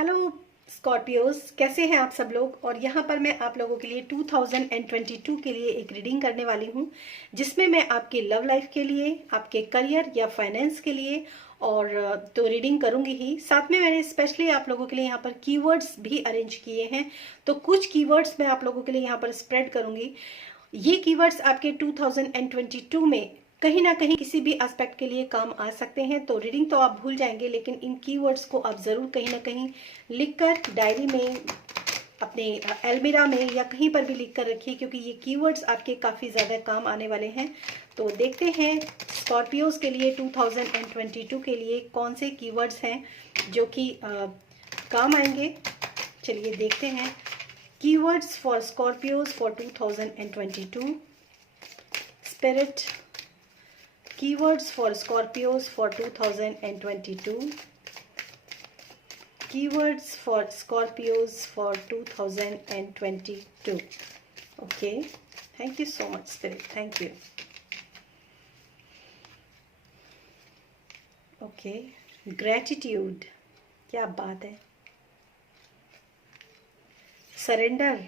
Hello Scorpios, कैसे हैं आप सब लोग। और यहाँ पर मैं आप लोगों के लिए 2022 के लिए एक रीडिंग करने वाली हूँ, जिसमें मैं आपकी लव लाइफ के लिए, आपके करियर या फाइनेंस के लिए और तो रीडिंग करूंगी ही। साथ में मैंने स्पेशली आप लोगों के लिए यहाँ पर कीवर्ड्स भी अरेंज किए हैं, तो कुछ कीवर्ड्स मैं आप लोगों के लिए यहाँ पर स्प्रेड करूंगी। ये कीवर्ड्स आपके 2022 में कहीं ना कहीं किसी भी एस्पेक्ट के लिए काम आ सकते हैं। तो रीडिंग तो आप भूल जाएंगे, लेकिन इन कीवर्ड्स को आप ज़रूर कहीं ना कहीं लिखकर डायरी में, अपने अलमीरा में या कहीं पर भी लिख कर रखिए, क्योंकि ये कीवर्ड्स आपके काफ़ी ज़्यादा काम आने वाले हैं। तो देखते हैं स्कॉर्पियोज के लिए 2022 के लिए कौन से कीवर्ड्स हैं जो कि काम आएंगे। चलिए देखते हैं keywords for Scorpios for 2022। Spirit, keywords for Scorpios for 2022. Keywords for Scorpios for 2022. Okay, thank you so much Spirit, thank you. Okay, gratitude, क्या बात है। सरेंडर,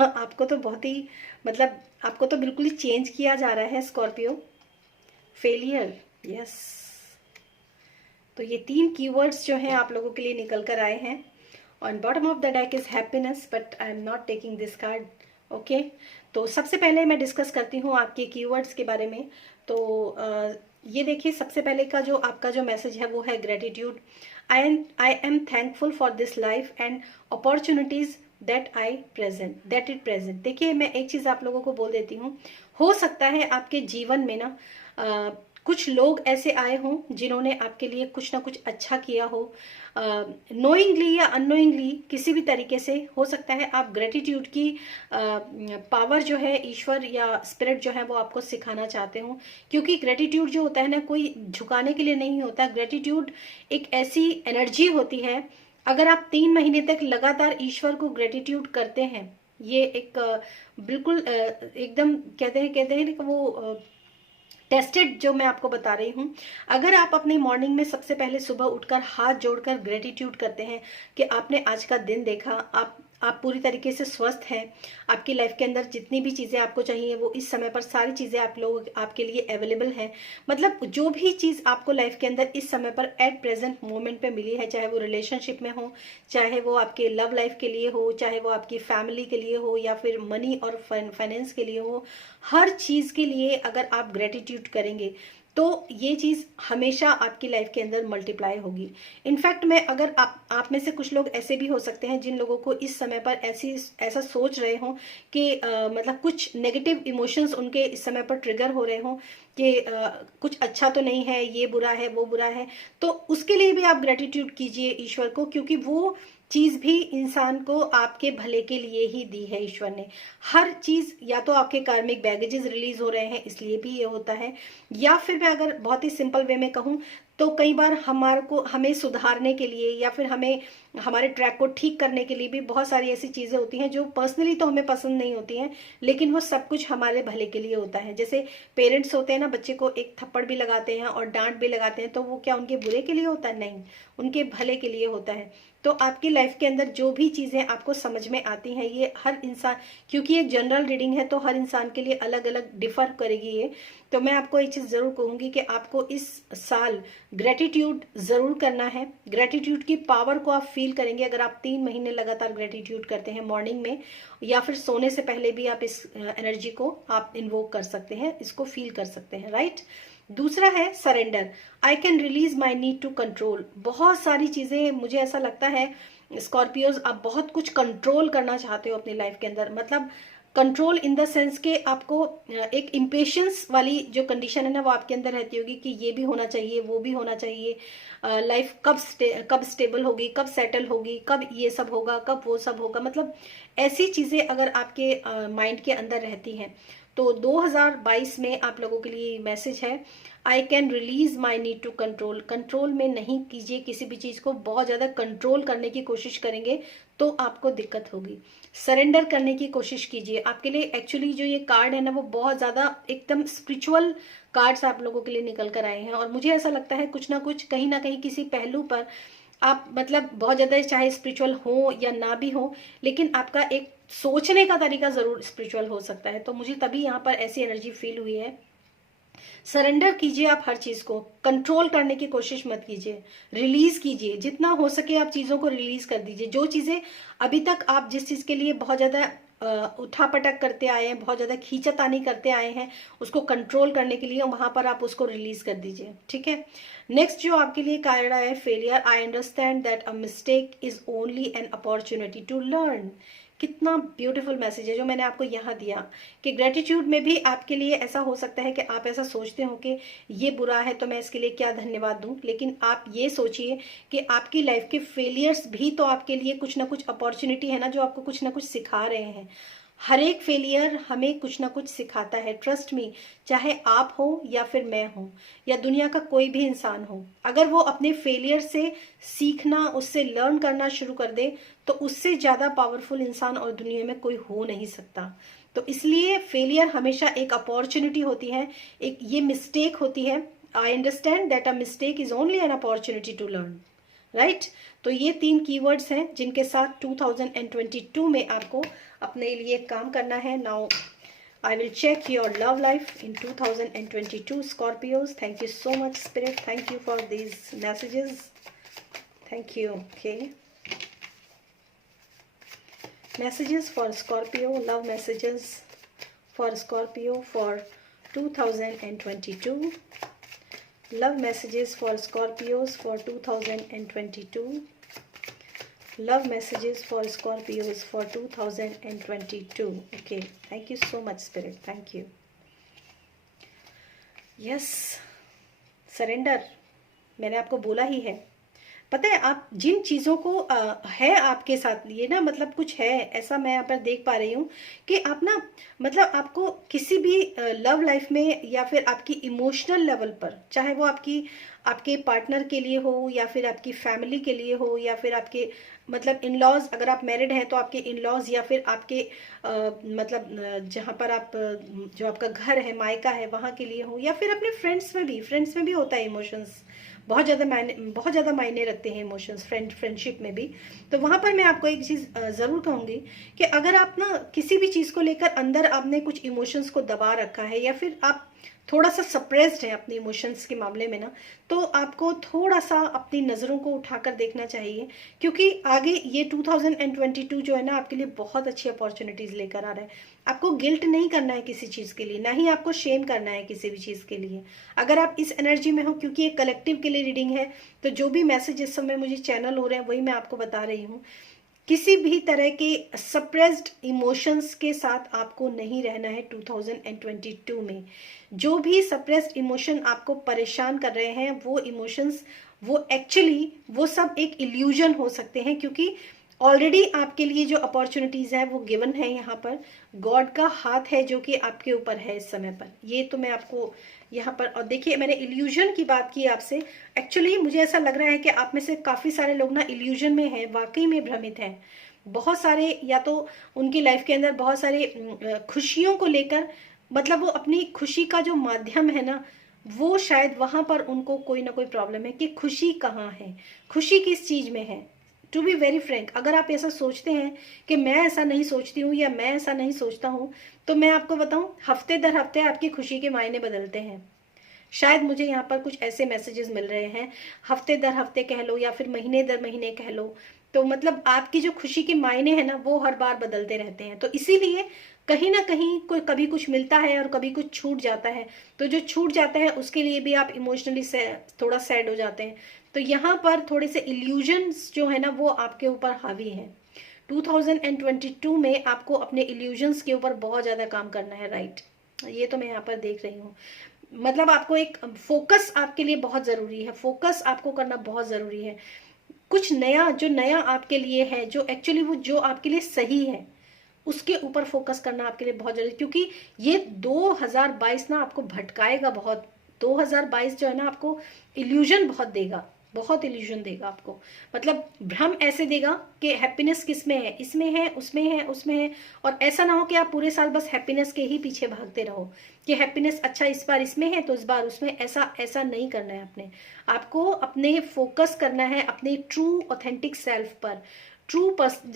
आपको तो बहुत ही मतलब आपको तो बिल्कुल ही चेंज किया जा रहा है स्कॉर्पियो। Failure, yes. तो ये तीन कीवर्ड्स जो हैं आप लोगों के लिए निकल कर आए हैं। On bottom of the deck is happiness, but I am not taking this card. Okay, तो सबसे पहले मैं डिस्कस करती हूँ आपके कीवर्ड्स के बारे में। तो ये देखिए, सबसे पहले का जो आपका जो मैसेज है वो है gratitude. I am thankful for this life and opportunities that it present. देखिए, मैं एक चीज आप लोगों को बोल देती हूँ, हो सकता है आपके जीवन में ना कुछ लोग ऐसे आए हों जिन्होंने आपके लिए कुछ ना कुछ अच्छा किया हो, नोइंगली या अननोइंगली, किसी भी तरीके से हो सकता है। आप ग्रेटिट्यूड की पावर जो है, ईश्वर या स्पिरिट जो है वो आपको सिखाना चाहते हो, क्योंकि ग्रेटिट्यूड जो होता है ना, कोई झुकाने के लिए नहीं होता। ग्रेटिट्यूड एक ऐसी एनर्जी होती है, अगर आप 3 महीने तक लगातार ईश्वर को ग्रेटिट्यूड करते हैं, ये एक बिल्कुल एकदम कहते हैं कि वो टेस्टेड जो मैं आपको बता रही हूँ। अगर आप अपने मॉर्निंग में सबसे पहले सुबह उठकर हाथ जोड़कर ग्रेटिट्यूड करते हैं कि आपने आज का दिन देखा, आप पूरी तरीके से स्वस्थ हैं, आपकी लाइफ के अंदर जितनी भी चीज़ें आपको चाहिए वो इस समय पर सारी चीज़ें आपके लिए अवेलेबल हैं। मतलब जो भी चीज़ आपको लाइफ के अंदर इस समय पर एट प्रेजेंट मोमेंट पे मिली है, चाहे वो रिलेशनशिप में हो, चाहे वो आपके लव लाइफ के लिए हो, चाहे वो आपकी फैमिली के लिए हो, या फिर मनी और फाइनेंस के लिए हो, हर चीज़ के लिए अगर आप ग्रेटिट्यूड करेंगे तो ये चीज़ हमेशा आपकी लाइफ के अंदर मल्टीप्लाई होगी। इनफैक्ट मैं अगर आप में से कुछ लोग ऐसे भी हो सकते हैं जिन लोगों को इस समय पर ऐसा सोच रहे हों कि मतलब कुछ नेगेटिव इमोशंस उनके इस समय पर ट्रिगर हो रहे हों कि कुछ अच्छा तो नहीं है, ये बुरा है, वो बुरा है, तो उसके लिए भी आप ग्रेटिट्यूड कीजिए ईश्वर को, क्योंकि वो चीज भी इंसान को आपके भले के लिए ही दी है ईश्वर ने। हर चीज, या तो आपके कार्मिक बैगेजेस रिलीज हो रहे हैं इसलिए भी ये होता है, या फिर मैं अगर बहुत ही सिंपल वे में कहूँ तो कई बार हमें सुधारने के लिए या फिर हमें हमारे ट्रैक को ठीक करने के लिए भी बहुत सारी ऐसी चीजें होती हैं जो पर्सनली तो हमें पसंद नहीं होती हैं, लेकिन वो सब कुछ हमारे भले के लिए होता है। जैसे पेरेंट्स होते हैं ना, बच्चे को एक थप्पड़ भी लगाते हैं और डांट भी लगाते हैं, तो वो क्या उनके बुरे के लिए होता है? नहीं, उनके भले के लिए होता है। तो आपकी लाइफ के अंदर जो भी चीजें आपको समझ में आती हैं, ये हर इंसान, क्योंकि एक जनरल रीडिंग है तो हर इंसान के लिए अलग अलग डिफर करेगी ये। तो मैं आपको एक चीज जरूर कहूंगी कि आपको इस साल ग्रेटिट्यूड जरूर करना है। ग्रेटिट्यूड की पावर को आप फील करेंगे अगर आप 3 महीने लगातार ग्रेटिट्यूड करते हैं मॉर्निंग में, या फिर सोने से पहले भी आप इस एनर्जी को आप इन्वोक कर सकते हैं, इसको फील कर सकते हैं, राइट। दूसरा है surrender. I can release my need to control. बहुत सारी चीजें, मुझे ऐसा लगता है स्कॉर्पियोज, आप बहुत कुछ कंट्रोल करना चाहते हो अपनी लाइफ के अंदर। मतलब कंट्रोल इन द सेंस के आपको एक इम्पेशंस वाली जो कंडीशन है ना, वो आपके अंदर रहती होगी कि ये भी होना चाहिए, वो भी होना चाहिए, लाइफ कब स्टेबल होगी, कब सेटल होगी, कब ये सब होगा, कब वो सब होगा। मतलब ऐसी चीजें अगर आपके माइंड के अंदर रहती हैं तो 2022 में आप लोगों के लिए मैसेज है, I can release my need to control. Control में नहीं कीजिए किसी भी चीज को, बहुत ज्यादा कंट्रोल करने की कोशिश करेंगे तो आपको दिक्कत होगी। सरेंडर करने की कोशिश कीजिए। आपके लिए एक्चुअली जो ये कार्ड है ना, वो बहुत ज्यादा एकदम स्पिरिचुअल कार्ड्स आप लोगों के लिए निकल कर आए हैं, और मुझे ऐसा लगता है कुछ ना कुछ कहीं ना कहीं किसी पहलू पर आप मतलब बहुत ज़्यादा चाहे स्पिरिचुअल हो या ना भी हो, लेकिन आपका एक सोचने का तरीका ज़रूर स्पिरिचुअल हो सकता है। तो मुझे तभी यहाँ पर ऐसी एनर्जी फील हुई है। सरेंडर कीजिए आप हर चीज़ को, कंट्रोल करने की कोशिश मत कीजिए, रिलीज कीजिए, जितना हो सके आप चीज़ों को रिलीज कर दीजिए। जो चीज़ें अभी तक आप जिस चीज़ के लिए बहुत ज़्यादा उठापटक करते आए हैं, बहुत ज़्यादा खींचातानी करते आए हैं, उसको कंट्रोल करने के लिए वहाँ पर आप उसको रिलीज कर दीजिए, ठीक है। नेक्स्ट जो आपके लिए कार्ड है, failure. I understand that a mistake is only an opportunity to learn. कितना ब्यूटीफुल मैसेज है जो मैंने आपको यहाँ दिया कि ग्रेटिट्यूड में भी आपके लिए ऐसा हो सकता है कि आप ऐसा सोचते हो कि ये बुरा है तो मैं इसके लिए क्या धन्यवाद दूं, लेकिन आप ये सोचिए कि आपकी लाइफ के फेलियर्स भी तो आपके लिए कुछ ना कुछ अपॉर्चुनिटी है ना, जो आपको कुछ ना कुछ सिखा रहे हैं। हर एक फेलियर हमें कुछ ना कुछ सिखाता है, ट्रस्ट मी। चाहे आप हो या फिर मैं हूं या दुनिया का कोई भी इंसान हो, अगर वो अपने फेलियर से सीखना, उससे लर्न करना शुरू कर दे, तो उससे ज़्यादा पावरफुल इंसान और दुनिया में कोई हो नहीं सकता। तो इसलिए फेलियर हमेशा एक अपॉर्चुनिटी होती है, एक ये मिस्टेक होती है। I understand that a mistake is only an opportunity to learn, right. तो ये 3 कीवर्ड्स हैं जिनके साथ 2022 में आपको अपने लिए काम करना है। Now I will check your love life in 2022, Scorpios. Thank you so much, Spirit. Thank you for these messages. Thank you. Okay. Messages for Scorpio, love messages for Scorpio for 2022. Love messages for Scorpios for 2022. Love messages for Scorpios for 2022. Okay, thank you so much, Spirit. Thank you. Yes, surrender. मैंने आपको बोला ही है। पता है आप जिन चीज़ों को है आपके साथ ये ना, मतलब कुछ है ऐसा मैं यहाँ पर देख पा रही हूँ कि आप ना, मतलब आपको किसी भी लव लाइफ में या फिर आपकी इमोशनल लेवल पर, चाहे वो आपके पार्टनर के लिए हो या फिर आपकी फैमिली के लिए हो या फिर आपके मतलब इन लॉज, अगर आप मैरिड हैं तो आपके इन लॉज या फिर आपके मतलब जहाँ पर आप जो आपका घर है, मायका है, वहाँ के लिए हो, या फिर अपने फ्रेंड्स में भी होता है इमोशंस। बहुत ज़्यादा मायने रखते हैं इमोशंस, फ्रेंडशिप में भी। तो वहाँ पर मैं आपको एक चीज़ ज़रूर कहूँगी कि अगर आप ना किसी भी चीज़ को लेकर अंदर आपने कुछ इमोशंस को दबा रखा है या फिर आप थोड़ा सा सप्रेस्ड है अपने इमोशंस के मामले में ना, तो आपको थोड़ा सा अपनी नज़रों को उठाकर देखना चाहिए, क्योंकि आगे ये 2022 जो है ना आपके लिए बहुत अच्छी अपॉर्चुनिटीज़ लेकर आ रहा है। आपको गिल्ट नहीं करना है किसी चीज़ के लिए, ना ही आपको शेम करना है किसी भी चीज़ के लिए। अगर आप इस एनर्जी में हो, क्योंकि ये कलेक्टिव के लिए रीडिंग है, तो जो भी मैसेज इस समय मुझे चैनल हो रहे हैं वही मैं आपको बता रही हूँ। किसी भी तरह के सप्रेस्ड इमोशंस के साथ आपको नहीं रहना है 2022 में। जो भी सप्रेस्ड इमोशन आपको परेशान कर रहे हैं, वो इमोशंस, वो एक्चुअली वो सब एक इल्यूजन हो सकते हैं, क्योंकि ऑलरेडी आपके लिए जो अपॉर्चुनिटीज है वो गिवन है। यहाँ पर गॉड का हाथ है जो कि आपके ऊपर है इस समय पर। ये तो मैं आपको यहाँ पर, और देखिए मैंने इल्यूजन की बात की आपसे। एक्चुअली मुझे ऐसा लग रहा है कि आप में से काफी सारे लोग ना इल्यूजन में हैं, वाकई में भ्रमित हैं। बहुत सारे, या तो उनकी लाइफ के अंदर बहुत सारे खुशियों को लेकर, मतलब वो अपनी खुशी का जो माध्यम है ना, वो शायद वहां पर उनको कोई ना कोई प्रॉब्लम है कि खुशी कहाँ है, खुशी किस चीज में है। टू बी वेरी फ्रैंक, अगर आप ऐसा सोचते हैं कि मैं ऐसा नहीं सोचती हूँ या मैं ऐसा नहीं सोचता हूँ, तो मैं आपको बताऊं, हफ्ते दर हफ्ते आपकी खुशी के मायने बदलते हैं। शायद मुझे यहाँ पर कुछ ऐसे मैसेजेस मिल रहे हैं, हफ्ते दर हफ्ते कह लो या फिर महीने दर महीने कह लो, तो मतलब आपकी जो खुशी के मायने हैं ना वो हर बार बदलते रहते हैं। तो इसीलिए कहीं ना कहीं कोई कभी कुछ मिलता है और कभी कुछ छूट जाता है। तो जो छूट जाता है उसके लिए भी आप इमोशनली थोड़ा सैड हो जाते हैं। तो यहाँ पर थोड़े से इल्यूजन्स जो है ना वो आपके ऊपर हावी है। 2022 में आपको अपने इल्यूजन्स के ऊपर बहुत ज़्यादा काम करना है, राइट। ये तो मैं यहाँ पर देख रही हूँ। मतलब आपको एक फोकस आपके लिए बहुत ज़रूरी है, फोकस आपको करना बहुत ज़रूरी है। कुछ नया, जो नया आपके लिए है, जो एक्चुअली वो जो आपके लिए सही है, उसके ऊपर फोकस करना आपके लिए बहुत जरूरी, क्योंकि ये 2022 ना आपको भटकाएगा बहुत। 2022 जो है ना आपको इल्यूजन बहुत देगा। बहुत इल्यूजन देगा आपको, मतलब भ्रम ऐसे देगा कि हैप्पीनेस किस में है, इसमें है, उसमें है, उसमें है। और ऐसा ना हो कि आप पूरे साल बस हैप्पीनेस के ही पीछे भागते रहो कि हैप्पीनेस अच्छा इस बार इसमें है तो इस बार उसमें। ऐसा ऐसा नहीं करना है आपने। आपको अपने फोकस करना है अपने ट्रू ऑथेंटिक सेल्फ पर।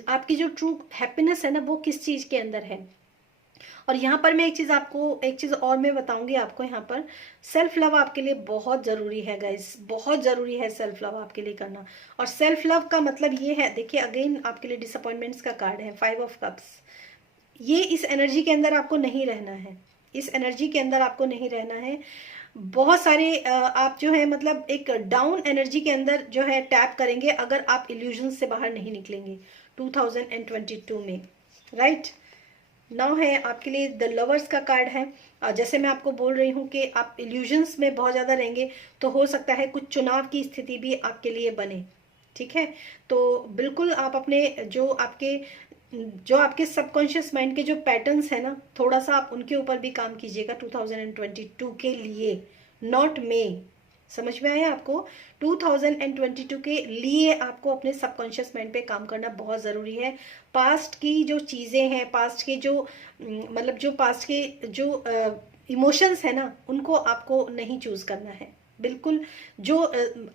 आपकी जो ट्रू हैप्पीनेस है ना, वो किस चीज के अंदर है। और यहाँ पर मैं एक चीज और मैं बताऊंगी आपको। यहाँ पर सेल्फ लव आपके लिए बहुत जरूरी है गाइस, बहुत जरूरी है सेल्फ लव आपके लिए करना। और सेल्फ लव का मतलब ये है, देखिए अगेन आपके लिए डिसअपॉइंटमेंट्स का कार्ड है, 5 ऑफ कप्स। ये इस एनर्जी के अंदर आपको नहीं रहना है, इस एनर्जी के अंदर आपको नहीं रहना है। बहुत सारे आप जो है मतलब एक डाउन एनर्जी के अंदर जो है टैप करेंगे अगर आप इल्यूजन से बाहर नहीं निकलेंगे 2022 में, राइट। नाउ है आपके लिए द लवर्स का कार्ड है। जैसे मैं आपको बोल रही हूँ कि आप इल्यूजन्स में बहुत ज़्यादा रहेंगे तो हो सकता है कुछ चुनाव की स्थिति भी आपके लिए बने, ठीक है। तो बिल्कुल आप अपने जो आपके सबकॉन्शियस माइंड के जो पैटर्न्स है ना, थोड़ा सा आप उनके ऊपर भी काम कीजिएगा 2022 के लिए, नॉट मे। समझ में आया आपको? 2022 के लिए आपको अपने सबकॉन्शियस माइंड पे काम करना बहुत ज़रूरी है। पास्ट की जो चीज़ें हैं, पास्ट के जो मतलब जो पास्ट के जो इमोशंस है ना, उनको आपको नहीं चूज करना है बिल्कुल। जो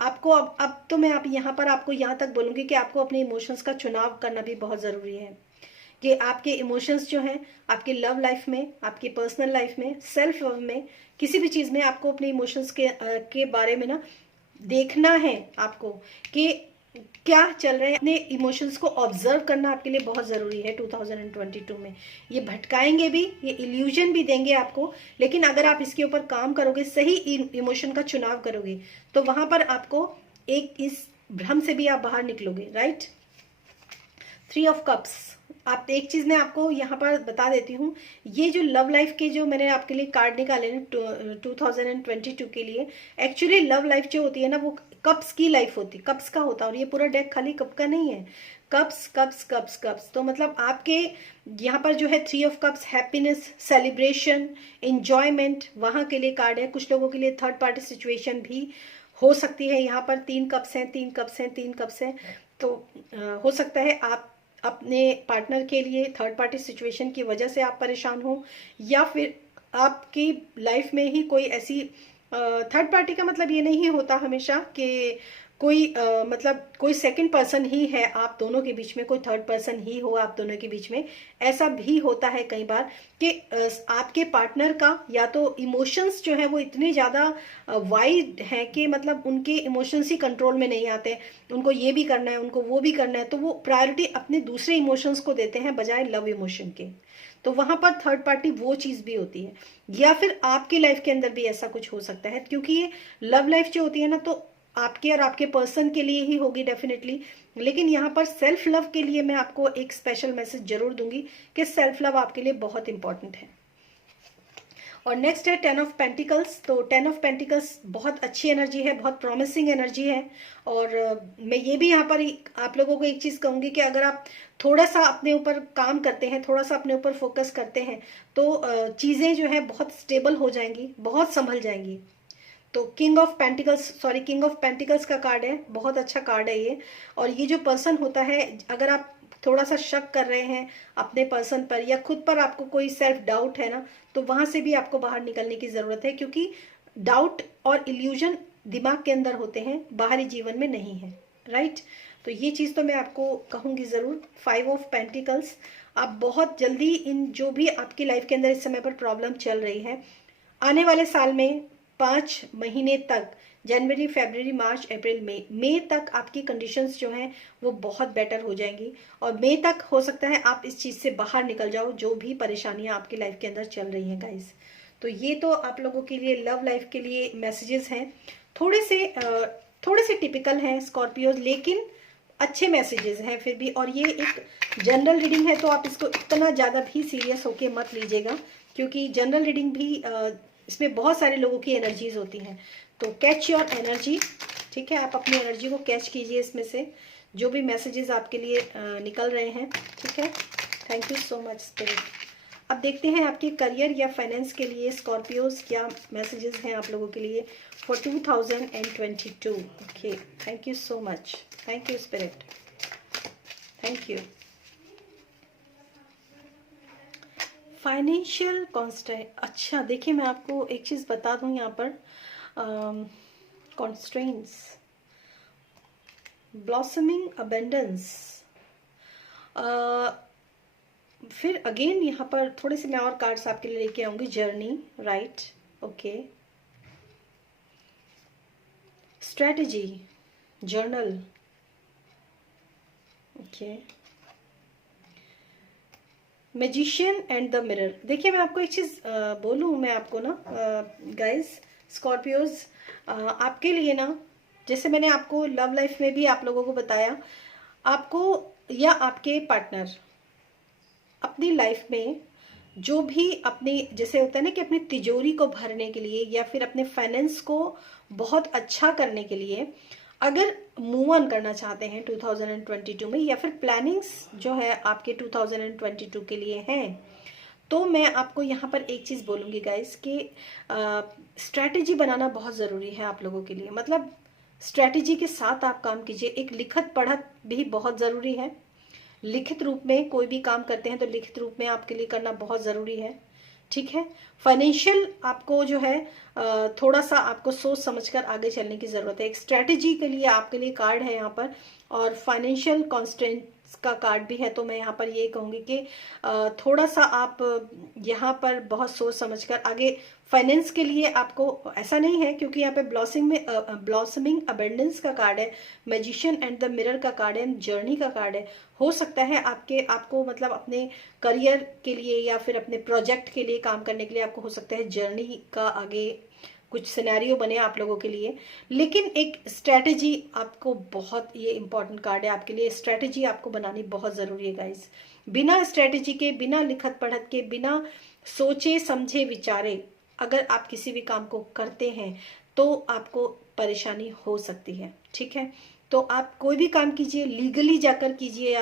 आपको अब तो मैं आप यहाँ पर आपको यहाँ तक बोलूँगी कि आपको अपने इमोशंस का चुनाव करना भी बहुत ज़रूरी है कि आपके इमोशंस जो हैं आपके लव लाइफ में, आपकी पर्सनल लाइफ में, सेल्फ लव में, किसी भी चीज़ में आपको अपने इमोशंस के बारे में ना देखना है आपको कि क्या चल रहा है। अपने इमोशंस को ऑब्जर्व करना आपके लिए बहुत ज़रूरी है 2022 में। ये भटकाएंगे भी, ये इल्यूजन भी देंगे आपको, लेकिन अगर आप इसके ऊपर काम करोगे, सही इमोशन का चुनाव करोगे, तो वहां पर आपको एक इस भ्रम से भी आप बाहर निकलोगे, राइट। 3 of cups. आप एक चीज मैं आपको यहाँ पर बता देती हूँ, ये जो लव लाइफ के जो मैंने आपके लिए कार्ड निकाले ना 2022 के लिए, एक्चुअली लव लाइफ जो होती है ना वो कप्स की लाइफ होती, कप्स का होता है। और ये पूरा डेक खाली कप का नहीं है, कप्स कप्स कप्स कप्स। तो मतलब आपके यहाँ पर जो है 3 of cups, happiness, celebration, enjoyment, वहां के लिए कार्ड है। कुछ लोगों के लिए थर्ड पार्टी सिचुएशन भी हो सकती है। यहाँ पर 3 कप्स हैं, 3 कप्स हैं, 3 कप्स हैं। तो हो सकता है आप अपने पार्टनर के लिए थर्ड पार्टी सिचुएशन की वजह से आप परेशान हो, या फिर आपकी लाइफ में ही कोई ऐसी थर्ड पार्टी का मतलब ये नहीं होता हमेशा कि कोई मतलब कोई सेकंड पर्सन ही है आप दोनों के बीच में, कोई थर्ड पर्सन ही हो आप दोनों के बीच में। ऐसा भी होता है कई बार कि आपके पार्टनर का या तो इमोशंस जो है वो इतने ज़्यादा वाइड हैं कि मतलब उनके इमोशंस ही कंट्रोल में नहीं आते, उनको ये भी करना है, उनको वो भी करना है, तो वो प्रायोरिटी अपने दूसरे इमोशंस को देते हैं बजाय लव इमोशन के। तो वहां पर थर्ड पार्टी वो चीज भी होती है। या फिर आपकी लाइफ के अंदर भी ऐसा कुछ हो सकता है, क्योंकि ये लव लाइफ जो होती है ना, तो आपके और आपके पर्सन के लिए ही होगी डेफिनेटली। लेकिन यहाँ पर सेल्फ लव के लिए मैं आपको एक स्पेशल मैसेज जरूर दूंगी कि सेल्फ लव आपके लिए बहुत इंपॉर्टेंट है। और नेक्स्ट है 10 ऑफ पेंटिकल्स। तो 10 ऑफ पेंटिकल्स बहुत अच्छी एनर्जी है, बहुत प्रॉमिसिंग एनर्जी है। और मैं ये भी यहाँ पर आप लोगों को एक चीज कहूंगी कि अगर आप थोड़ा सा अपने ऊपर काम करते हैं, थोड़ा सा अपने ऊपर फोकस करते हैं, तो चीजें जो है बहुत स्टेबल हो जाएंगी, बहुत संभल जाएंगी। तो किंग ऑफ पेंटिकल्स का कार्ड है, बहुत अच्छा कार्ड है ये। और ये जो पर्सन होता है, अगर आप थोड़ा सा शक कर रहे हैं अपने पर्सन पर या खुद पर, आपको कोई सेल्फ डाउट है ना, तो वहां से भी आपको बाहर निकलने की जरूरत है, क्योंकि डाउट और इल्यूजन दिमाग के अंदर होते हैं, बाहरी जीवन में नहीं है, राइट। तो ये चीज तो मैं आपको कहूंगी जरूर। 5 ऑफ पेंटिकल्स, आप बहुत जल्दी इन जो भी आपकी लाइफ के अंदर इस समय पर प्रॉब्लम चल रही है, आने वाले साल में 5 महीने तक, जनवरी, फरवरी, मार्च, अप्रैल, मई तक आपकी कंडीशंस जो हैं वो बहुत बेटर हो जाएंगी। और मई तक हो सकता है आप इस चीज से बाहर निकल जाओ, जो भी परेशानियां आपकी लाइफ के अंदर चल रही हैं गाइस। तो ये तो आप लोगों के लिए लव लाइफ के लिए मैसेजेस हैं, थोड़े से टिपिकल हैं स्कॉर्पियोज, लेकिन अच्छे मैसेजेस हैं फिर भी। और ये एक जनरल रीडिंग है, तो आप इसको इतना ज़्यादा भी सीरियस होके मत लीजिएगा, क्योंकि जनरल रीडिंग भी इसमें बहुत सारे लोगों की एनर्जीज होती हैं। तो कैच योर एनर्जी, ठीक है, आप अपनी एनर्जी को कैच कीजिए इसमें से, जो भी मैसेजेस आपके लिए निकल रहे हैं, ठीक है। Thank you so much spirit. अब देखते हैं आपके करियर या फाइनेंस के लिए स्कॉर्पियोज क्या मैसेजेस हैं आप लोगों के लिए for 2022. Okay, thank you so much. Thank you spirit. Thank you. Financial constant, अच्छा देखिए मैं आपको एक चीज बता दूं यहाँ पर, कॉन्स्ट्रेंट्स, ब्लॉसमिंग अबेंडेंस, फिर अगेन यहाँ पर थोड़े से मैं और कार्ड्स आपके लिए लेके आऊंगी, journey, right, okay, strategy, journal, okay, magician and the mirror. देखिए मैं आपको एक चीज बोलूं, मैं आपको ना गाइस स्कॉर्पियोज, आपके लिए ना, जैसे मैंने आपको लव लाइफ में भी आप लोगों को बताया, आपको या आपके पार्टनर अपनी लाइफ में जो भी अपनी, जैसे होता है ना कि अपनी तिजोरी को भरने के लिए या फिर अपने फाइनेंस को बहुत अच्छा करने के लिए अगर मूव ऑन करना चाहते हैं 2022 में, या फिर प्लानिंग्स जो है आपके 2022 के लिए हैं, तो मैं आपको यहाँ पर एक चीज बोलूंगी गाइस कि स्ट्रैटेजी बनाना बहुत जरूरी है आप लोगों के लिए। मतलब स्ट्रैटेजी के साथ आप काम कीजिए। एक लिखत पढ़त भी बहुत जरूरी है। लिखित रूप में कोई भी काम करते हैं तो लिखित रूप में आपके लिए करना बहुत जरूरी है, ठीक है। फाइनेंशियल आपको जो है थोड़ा सा आपको सोच समझकर आगे चलने की जरूरत है। एक स्ट्रेटेजी के लिए आपके लिए कार्ड है यहाँ पर, और फाइनेंशियल कॉन्स्टेंट्स का कार्ड भी है। तो मैं यहाँ पर ये कहूंगी कि थोड़ा सा आप यहाँ पर बहुत सोच समझकर आगे फाइनेंस के लिए, आपको ऐसा नहीं है क्योंकि यहाँ पे ब्लॉसमिंग अबेंडेंस का कार्ड है, मैजिशियन एंड द मिरर का कार्ड है, जर्नी का कार्ड है। हो सकता है आपको मतलब अपने करियर के लिए या फिर अपने प्रोजेक्ट के लिए काम करने के लिए आपको हो सकता है जर्नी का आगे कुछ सिनेरियो बने आप लोगों के लिए। लेकिन एक स्ट्रेटेजी आपको, बहुत ये इंपॉर्टेंट कार्ड है आपके लिए, स्ट्रेटेजी आपको बनानी बहुत जरूरी है गाइस। बिना स्ट्रेटेजी के, बिना लिखत पढ़त के, बिना सोचे समझे विचारे अगर आप किसी भी काम को करते हैं तो आपको परेशानी हो सकती है, ठीक है। तो आप कोई भी काम कीजिए लीगली जाकर कीजिए,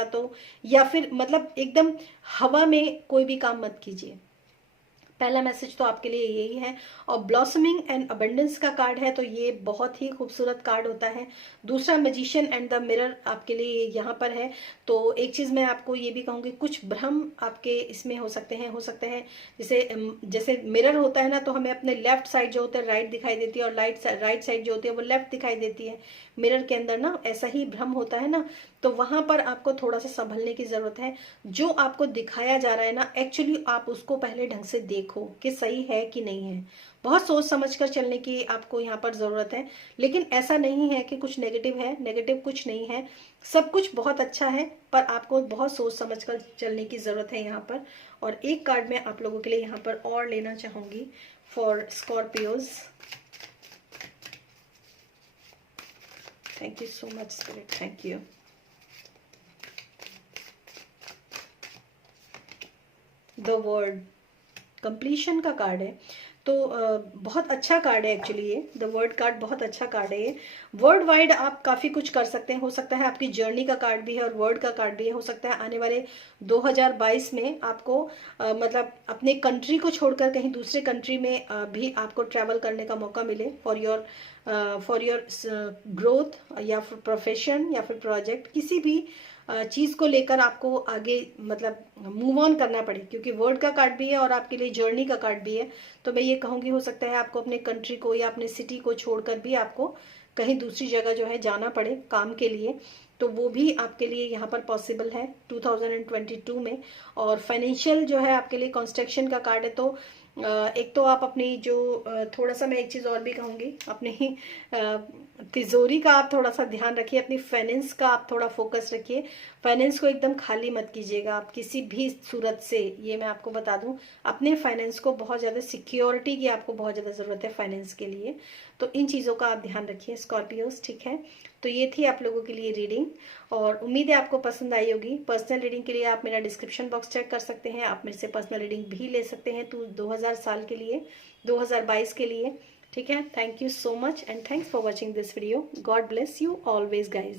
या फिर मतलब एकदम हवा में कोई भी काम मत कीजिए। पहला मैसेज तो आपके लिए यही है। और ब्लॉसमिंग एंड अबंडेंस का कार्ड है तो ये बहुत ही खूबसूरत कार्ड होता है। दूसरा मैजिशियन एंड द मिरर आपके लिए यहाँ पर है। तो एक चीज मैं आपको ये भी कहूंगी, कुछ भ्रम आपके इसमें हो सकते हैं। जैसे मिरर होता है ना, तो हमें अपने लेफ्ट साइड जो होता है राइट दिखाई देती है, और राइट साइड जो होती है वो लेफ्ट दिखाई देती है मिरर के अंदर ना, ऐसा ही भ्रम होता है ना। तो वहां पर आपको थोड़ा सा संभलने की जरूरत है। जो आपको दिखाया जा रहा है ना, एक्चुअली आप उसको पहले ढंग से देखो कि सही है कि नहीं है। बहुत सोच समझकर चलने की आपको यहाँ पर जरूरत है। लेकिन ऐसा नहीं है कि कुछ नेगेटिव है, नेगेटिव कुछ नहीं है, सब कुछ बहुत अच्छा है, पर आपको बहुत सोच समझकर चलने की जरूरत है यहाँ पर। और एक कार्ड मैं आप लोगों के लिए यहाँ पर और लेना चाहूंगी for Scorpios. Thank you so much spirit, thank you. The word, completion का कार्ड है। तो बहुत अच्छा कार्ड है एक्चुअली ये, द वर्ड कार्ड बहुत अच्छा कार्ड है ये। वर्ल्ड वाइड आप काफी कुछ कर सकते हैं। हो सकता है आपकी जर्नी का कार्ड भी है और वर्ड का कार्ड भी है। हो सकता है आने वाले 2022 में आपको मतलब अपने कंट्री को छोड़कर कहीं दूसरे कंट्री में भी आपको ट्रैवल करने का मौका मिले फॉर योर ग्रोथ, या फिर प्रोफेशन, या फिर प्रोजेक्ट, किसी भी चीज को लेकर आपको आगे मतलब मूव ऑन करना पड़े, क्योंकि वर्ड का कार्ड भी है और आपके लिए जर्नी का कार्ड भी है। तो मैं ये कहूंगी हो सकता है आपको अपने कंट्री को या अपने सिटी को छोड़कर भी आपको कहीं दूसरी जगह जो है जाना पड़े काम के लिए। तो वो भी आपके लिए यहाँ पर पॉसिबल है 2022 में। और फाइनेंशियल जो है आपके लिए कंस्ट्रक्शन का कार्ड है। तो एक तो आप अपनी जो थोड़ा सा मैं एक चीज और भी कहूंगी, अपनी तिजोरी का आप थोड़ा सा ध्यान रखिए, अपनी फाइनेंस का आप थोड़ा फोकस रखिए। फाइनेंस को एकदम खाली मत कीजिएगा आप किसी भी सूरत से, ये मैं आपको बता दूं। अपने फाइनेंस को बहुत ज्यादा सिक्योरिटी की आपको बहुत ज्यादा जरूरत है फाइनेंस के लिए। तो इन चीजों का आप ध्यान रखिए स्कॉर्पियोस, ठीक है। तो ये थी आप लोगों के लिए रीडिंग, और उम्मीद है आपको पसंद आई होगी। पर्सनल रीडिंग के लिए आप मेरा डिस्क्रिप्शन बॉक्स चेक कर सकते हैं, आप मेरे से पर्सनल रीडिंग भी ले सकते हैं 2000 साल के लिए, 2022 के लिए, ठीक है। Thank you so much and thanks for watching this video. God bless you always guys.